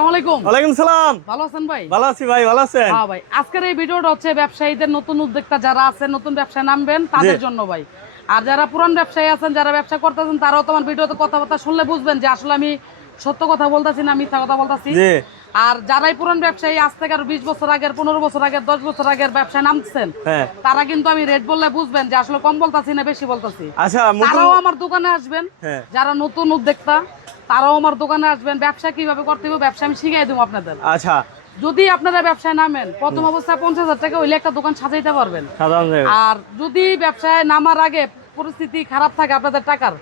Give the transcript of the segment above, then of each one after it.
আসসালামু আলাইকুম। ওয়ালাইকুম সালাম। ভালো আছেন ভাই? ভালো আছি ভাই, ভালো আছেন? হ্যাঁ ভাই, আজকের এই ভিডিওটা হচ্ছে ব্যবসায়ীদের, নতুন উদ্যোক্তা যারা আছেন, নতুন ব্যবসায় নামবেন তাদের জন্য ভাই। আর যারা পুরান ব্যবসায়ী আছেন, যারা ব্যবসা করতেছেন, তারাও তোমার ভিডিওতে কথাবার্তা শুনলে বুঝবেন যে আসলে আমি সত্য কথা বলতেছি না মিথ্যা কথা বলতেছি। আর যারাই পুরান ব্যবসায়ী আজ থেকে আর 20 বছর আগের, 15 বছর আগের, 10 বছর আগের ব্যবসায় নামছেন, তারা কিন্তু আমি রেট বললে বুঝবেন যে আসলে কম বলতাছি না বেশি বলতাছি। আচ্ছা, তারাও আমার দোকানে আসবেন, যারা নতুন উদ্যোক্তা তারাও আমার দোকানে আসবেন। ব্যবসা কিভাবে করতে হবে ব্যবসা আমি শিখিয়ে দেবো আপনাদের। আচ্ছা, যদি আপনারা ব্যবসায় নামেন, প্রথম অবস্থায় 50,000 টাকা হইলে একটা দোকান সাজাইতে পারবেন। আর যদি ব্যবসায় নামার আগে পরিস্থিতি খারাপ থাকে আপনাদের টাকার,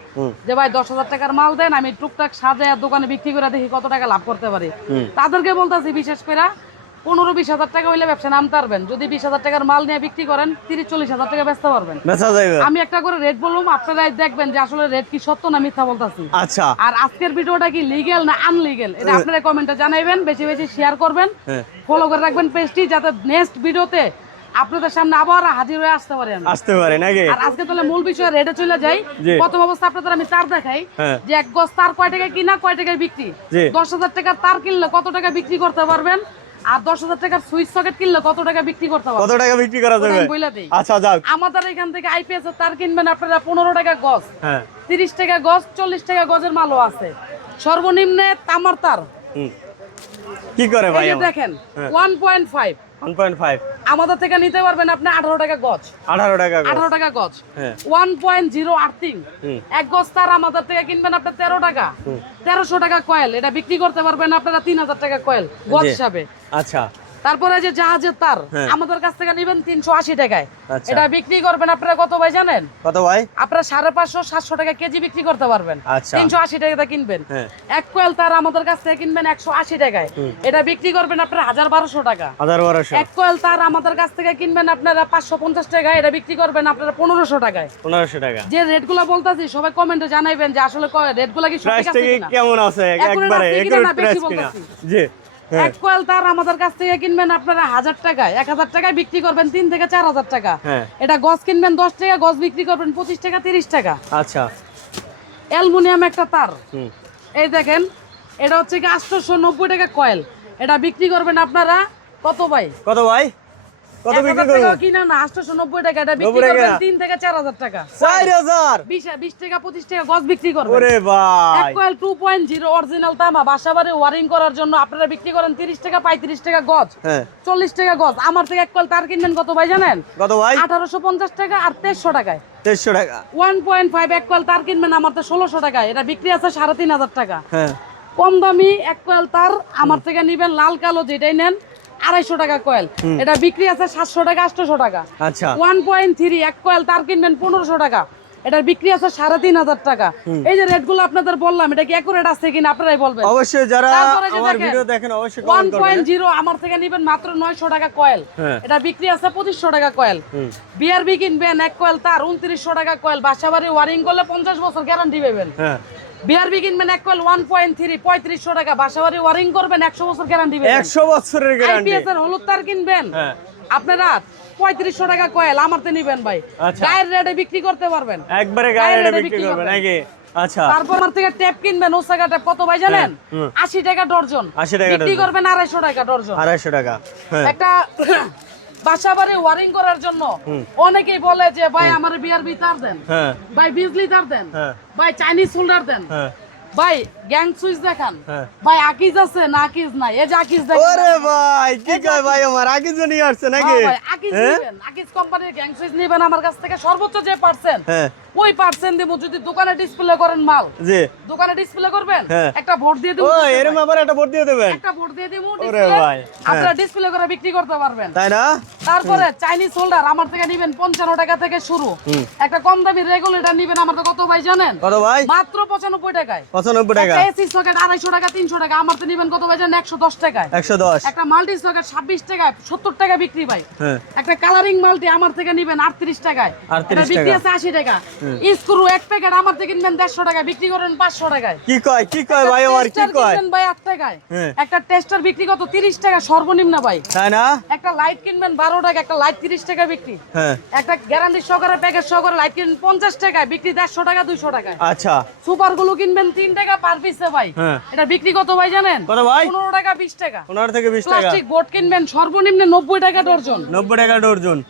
যে ভাই 10,000 টাকার মাল দেন, আমি টুকটাক সাজায় দোকানে বিক্রি করে দেখি কত টাকা লাভ করতে পারি, তাদেরকে বলতেছি বিশেষ করে 15-20,000 টাকা হইলে ব্যবসা নামতে পারবেন। যদি 20,000 টাকার মাল নিয়ে বিক্রি করেন 30-40,000 টাকা বেচতে পারবেন। আমি একটা করে রেট বললাম, আপনারা দেখবেন যে আসলে রেট কি সত্য না মিথ্যা বলতাছি। আচ্ছা, আর আজকের ভিডিওটা কি লিগ্যাল না আনলিগ্যাল এটা আপনারা কমেন্টে জানাইবেন, বেশি বেশি শেয়ার করবেন, ফলো করে রাখবেন পেজটি, যাতে নেক্সট ভিডিওতে আপনাদের সামনে আবার হাজির হয়ে আসতে পারে নাকি। আর আজকে তাহলে মূল বিষয়ে রেটে চলে যাই। প্রথম অবস্থা আপনাদের আমি তার দেখাই যে এক গজ তার কয় টাকা কিনা, কয় টাকায় বিক্রি। 10,000 টাকার তার কিনলে কত টাকা বিক্রি করতে পারবেন, আর 10,000 টাকার সুইচ সকেট কিনলে কত টাকা বিক্রি করতে পারবেন, কত টাকা বিক্রি করা যাবে বলে দেই। আচ্ছা যাক, আমাদের এখান থেকে আইপিএস এর তার কিনবেন আপনারা 15 টাকা গজ, 30 টাকা গজ, 40 টাকা গজের মালও আছে। সর্বনিম্নে তামার তার কি করে ভাই দেখেন 1.5 আমাদের থেকে নিতে পারবেন আপনি 18 টাকা গজ, 18 টাকা গজ। 1.0 আর্থিং এক গজ তার আমাদের থেকে কিনবেন আপনি 13 টাকা, 1300 টাকা কয়েল, এটা বিক্রি করতে পারবেন আপনারা 3,000 টাকা কয়েল গজ হিসাবে। আচ্ছা, তারপরে যে জাহাজের তার আমাদের কাছ থেকে নেবেন 380 টাকায়, এটা বিক্রি করবেন আপনারা কত ভাই জানেন? কত ভাই? আপনারা 550-700 টাকা কেজি বিক্রি করতে পারবেন। 380 টাকা কিনবেন। এক কয়েল তার আমাদের কাছ থেকে কিনবেন 180 টাকায়, এটা বিক্রি করবেন আপনারা 1,200 টাকা। এক কয়েল তার আমাদের কাছ থেকে কিনবেন আপনারা 550 টাকা, এটা বিক্রি করবেন আপনারা 1,500 টাকায়। 1,500 টাকা। যে রেটগুলো বলতাছি সবাই কমেন্টে জানাইবেন যে আসলে রেটগুলো কি সঠিক আছে কিনা, কেমন আছে, একবারে একুরেট প্রাইস কিনা। জি, এক কয়েল তার আমাদের কাছ থেকে কিনবেন আপনারা 1,000 টাকায়, 1,000 টাকায় বিক্রি করবেন 3 থেকে 4,000 টাকা। এটা গজ কিনবেন 10 টাকা, গজ বিক্রি করবেন 25 টাকা 30 টাকা। আচ্ছা, অ্যালুমিনিয়াম একটা তার, এই দেখেন এটা হচ্ছে কি 890 টাকা কয়েল, এটা বিক্রি করবেন আপনারা কত ভাই? কত বিক্রি করবেন? কিনা না 890 টাকা, এটা বিক্রি করবেন 3 থেকে 4,000 টাকা। 4,000 20 টাকা 25 টাকা গজ বিক্রি করবেন। ওরে ভাই, এক কয়েল 2.0 অরিজিনাল তামা বাসাবাড়ি ওয়ারিং করার জন্য আপনারা বিক্রি করেন 30 টাকা 35 টাকা গজ, 40 টাকা গজ। আমার থেকে এক কয়েল তার কিনবেন কত ভাই জানেন? কত ভাই? 1,850 টাকা আর 1,300 টাকায়। 1,300 টাকা। 1.5 এক কয়েল তার কিনবেন আমার থেকে 1,600 টাকায়, এটা বিক্রি আছে 3,500 টাকা। কম দামি এক কয়েল তার আমার থেকে নিবেন লাল কালো যেটাই নেন 250 টাকা কয়েল, এটা বিক্রি আছে 700 টাকা 800 টাকা। আচ্ছা, 1.3 এক কয়েল তার কিনবেন 1,500 টাকা, এটার বিক্রি আছে 3,500 টাকা। এই যে রেটগুলো আপনাদের বললাম, এটা কি একুরেট আছে কিনা আপনারাই বলবেন অবশ্যই, যারা আমার ভিডিও দেখেন অবশ্যই কমেন্ট করবেন। 1.0 আমার থেকে নেবেন মাত্র 900 টাকা কয়েল, এটা বিক্রি আছে 2500 টাকা কয়েল। বিআরবি কিনবেন এক কয়েল তার 2900 টাকা কয়েল, বাসাবাড়ি ওয়ারিং করলে 50 বছর গ্যারান্টি পাবেন। বিআরবি কিনবেন এক কয়েল 1.3 3500 টাকা, বাসাবাড়ি ওয়ারিং করবেন 100 বছর গ্যারান্টি পাবেন। 100 বছরের গ্যারান্টি। আইপিএস এর হলুদ তার কিনবেন আপনারা 3500 টাকা কয়েল, আমারতে নিবেন ভাই, গায়ের রেটে বিক্রি করতে পারবেন, একবারে গায়ের রেটে বিক্রি করবেন নাকি। আচ্ছা, তারপর আমার থেকে ট্যাপ কিনবেন ওসাকা ট্যাপ, কত ভাই জানেন? 80 টাকা ডর্জন, 80 টাকা বিক্রি করবেন 250 টাকা ডর্জন। 250 টাকা। একটা বাসাবাড়ি ওয়ারিং করার জন্য অনেকেই বলে যে ভাই আমার বিআরবি তার দেন, ভাই বিজলি তার দেন, ভাই চাইনিজ হোল্ডার দেন, ভাই গ্যাং সুইচ দেখান, ভাই আকিজ আছে না আকিজ নাই, এই যে আকিজ দেখেন। ওরে ভাই কি কয় ভাই, আমার আকিজ নিয়ে আসছে নাকি? ভাই আকিজ নেবেন, আকিজ কোম্পানির গ্যাং সুইচ নেবেন আমার কাছ থেকে, সর্বোচ্চ যে পার্সেন্ট ওই পার্সেন্ট দেব। যদি দোকানে ডিসপ্লে করেন মাল, জি দোকানে ডিসপ্লে করবেন, একটা ভোট দিয়ে দেব। ও এরকম আবার একটা ভোট দিয়ে দেবেন, একটা ভোট দিয়ে দেব, ওরে ভাই আপনারা ডিসপ্লে করে বিক্রি করতে পারবেন, তাই না? তারপরে চাইনিজ হোল্ডার আমার থেকে নেবেন 55 টাকা থেকে শুরু, একটা কম দামি রেগুলেটর নেবেন আমার থেকে কত ভাই জানেন? কত ভাই? মাত্র 95 টাকায়। 95 টাকা। এসি সকেট 250 টাকা 300 টাকা, আমার থেকে নেবেন কত ভাই জানেন? 110 টাকায়। 110। একটা মাল্টি সকেট 26 টাকায় 70 টাকা বিক্রি ভাই। একটা কালারিং মাল্টি আমার থেকে নেবেন 38 টাকায়, এটা বিক্রি আছে 80 টাকা। স্ক্রু এক প্যাকেট আমার থেকে কিনবেন 150 টাকা, বিক্রি করেন 500 টাকায়। কি কয় ভাই আমার কি টেস্টার কয় কিনবেন ভাই 8 টাকায়। হ্যাঁ। একটা টেস্টার বিক্রি কত 30 টাকা সর্বনিম্ন ভাই। তাই না? একটা লাইট কিনবেন 12 টাকা, একটা লাইট 30 টাকা বিক্রি। হ্যাঁ। একটা গ্যারান্টি সহকারে প্যাকেজ সহকারে লাইট কিনবেন 50 টাকায়, বিক্রি 150 টাকা 200 টাকায়। আচ্ছা সুপার গুলো কিনবেন 3 টাকা পার পিসে ভাই। হ্যাঁ। এটা বিক্রি কত ভাই জানেন? কত ভাই? 15 টাকা 20 টাকা। 15 থেকে 20 টাকা। প্লাস্টিক বোর্ড কিনবেন সর্বনিম্ন 90 টাকা ডর্জন। 90 টাকা ডর্জন।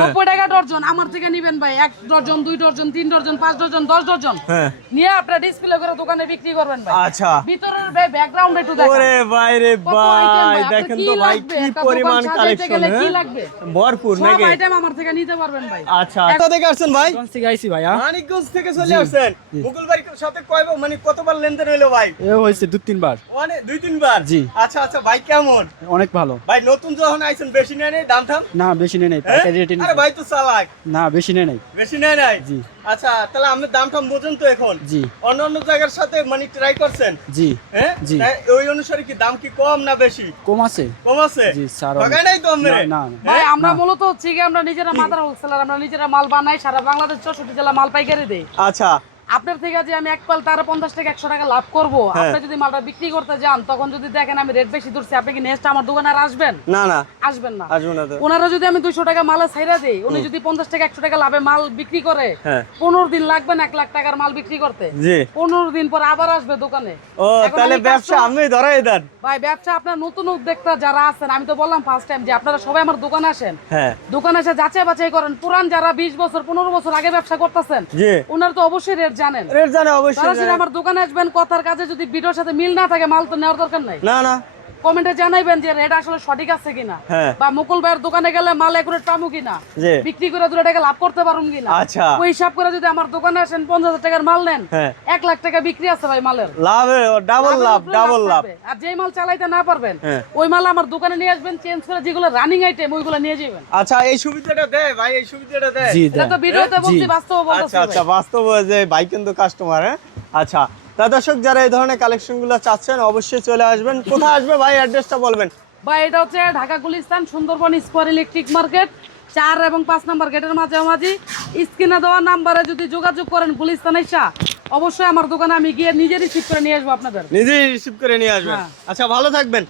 90 টাকা ডর্জন আমার থেকে নিবেন ভাই। 1 dozen 2 dozen 3 dozen 5 dozen 10 dozen হ্যাঁ। নিয়ে আপনারা ডিসপ্লে করে দোকানে বিক্রি করবেন ভাই। আচ্ছা। ভিতরের ব্যাকগ্রাউন্ড একটু দেখেন। ওরে ভাই রে কত item ভাই, আপনার দেখেন কি তো ভাই লাগবে? কি একটা পরিমাণ দোকান সাজাইতে কালেকশন। গেলে কি লাগবে? ভরপুর সব নাকি? আইটেম আমার থেকে নিতে পারবেন ভাই। আচ্ছা। কোথা থেকে আসছেন ভাই? কোন থেকে আইছি ভাইয়া? মানিকগঞ্জ থেকে চলে আসছেন। মুকুল ভাইয়ের সাথে মানে কতবার লেনদেন হইলো ভাই? এ হয়েছে 2-3 বার। মানে 2-3 বার। জি। আচ্ছা আচ্ছা ভাই কেমন? অনেক ভালো। ভাই নতুন যখন আইছেন বেশি নেয় নাই দাম থাম? না বেশি নেই নাই, হ্যাঁ? পাইকারি রেটে আরে ভাই তো চালাক। না বেশি নেই নাই। বেশি নেয় নাই? জি। আচ্ছা তাহলে আপনি দাম টাম বোঝেন তো এখন? জি। অন্য জায়গার সাথে মানে ট্রাই করছেন? জি। হ্যাঁ? জি। তাই ওই অনুসারে কি দাম কি কম না বেশি? কম আছে? কম আছে? জি, স্যার। ঠকাই নাই তো আপনি? না না। ভাই আমরা মূলত হচ্ছে কি আমরা নিজেরা মাদার হোলসেলার, আমরা নিজেরা মাল বানাই, সারা বাংলাদেশ 64 জেলা মাল পাইকারি দেই। আচ্ছা। আপনার থেকে যে আমি এক পাল তার 50 টাকা 100 টাকা লাভ করব, আপনি যদি মালটা বিক্রি করতে যান তখন যদি দেখেন আমি রেট বেশি ধরছি, আপনি কি নেক্সট আমার দোকানে আর আসবেন? না না আসবেন না। আসবো না তো। ওনারা যদি আমি 200 টাকা মালে ছাইরা দেই, উনি যদি 50 টাকা 100 টাকা লাভে মাল বিক্রি করে, হ্যাঁ। 15 দিন লাগবে না 1 লাখ টাকার মাল বিক্রি করতে। জি। 15 দিন পর আবার আসবে দোকানে। ও এখন তাহলে আমি ব্যবসা customer- আমি ধরাই দেন। ভাই ব্যবসা আপনার নতুন উদ্যোক্তা যারা আছেন, আমি তো বললাম ফার্স্ট টাইম যে আপনারা সবাই আমার দোকানে আসেন। হ্যাঁ। দোকানে এসে যাচাই বাছাই করেন। পুরান যারা 20 বছর 15 বছর আগে ব্যবসা করতেছেন, জি। ওনারা তো অবশ্যই রেট জানেন। রেট জানে অবশ্যই। সরাসরি আমার দোকানে আসবেন, কথার কাজে যদি ভিডিওর সাথে মিল না থাকে মাল তো নেওয়ার দরকার নাই। না না। কমেন্টে জানাইবেন যে রেট আসলে সঠিক আছে কিনা, হ্যাঁ। বা মুকুল ভাইয়ের দোকানে গেলে মাল একুরেট পাবো কিনা, জি। বিক্রি করে 2 টাকা লাভ করতে পারুম কিনা। আচ্ছা। ওই হিসাব করে যদি আমার দোকানে আসেন 50,000 টাকার মাল নেন, হ্যাঁ। 1 লাখ টাকা বিক্রি আছে ভাই মালের। লাভ ডাবল লাভ লাভের উপরে ডাবল লাভ। থাকবে। আর যেই মাল চালাইতে না পারবেন, হ্যাঁ। ওই মাল আমার দোকানে নিয়ে আসবেন, চেঞ্জ করে যেগুলো রানিং আইটেম ওইগুলো নিয়ে যাবেন। আচ্ছা এই সুবিধাটা দেয় ভাই, এই সুবিধাটা দেয়। জি এটা দেন। তো ভিডিওতে বলছি, বাস্তব বলতেছি আচ্ছা আচ্ছা বাস্তব যে ভাই কিন্তু কাস্টমার। হ্যাঁ আচ্ছা তা দর্শক যারা এই ধরনের কালেকশনগুলো চাচ্ছেন অবশ্যই চলে আসবেন। কোথায় আসবে ভাই অ্যাড্রেসটা বলবেন? ভাই এটা হচ্ছে Dhaka Gulistan Sundarban square electric market 4 এবং 5 নম্বর গেটের মাঝামাঝি। স্ক্রিনে দেওয়া নাম্বারে যদি যোগাযোগ করেন গুলিস্তান এসে, অবশ্যই আমার দোকানে আমি গিয়ে নিজে রিসিভ করে নিয়ে আসবো আপনাদের। নিজেই রিসিভ করে নিয়ে আসবেন। হ্যাঁ। আচ্ছা ভালো থাকবেন।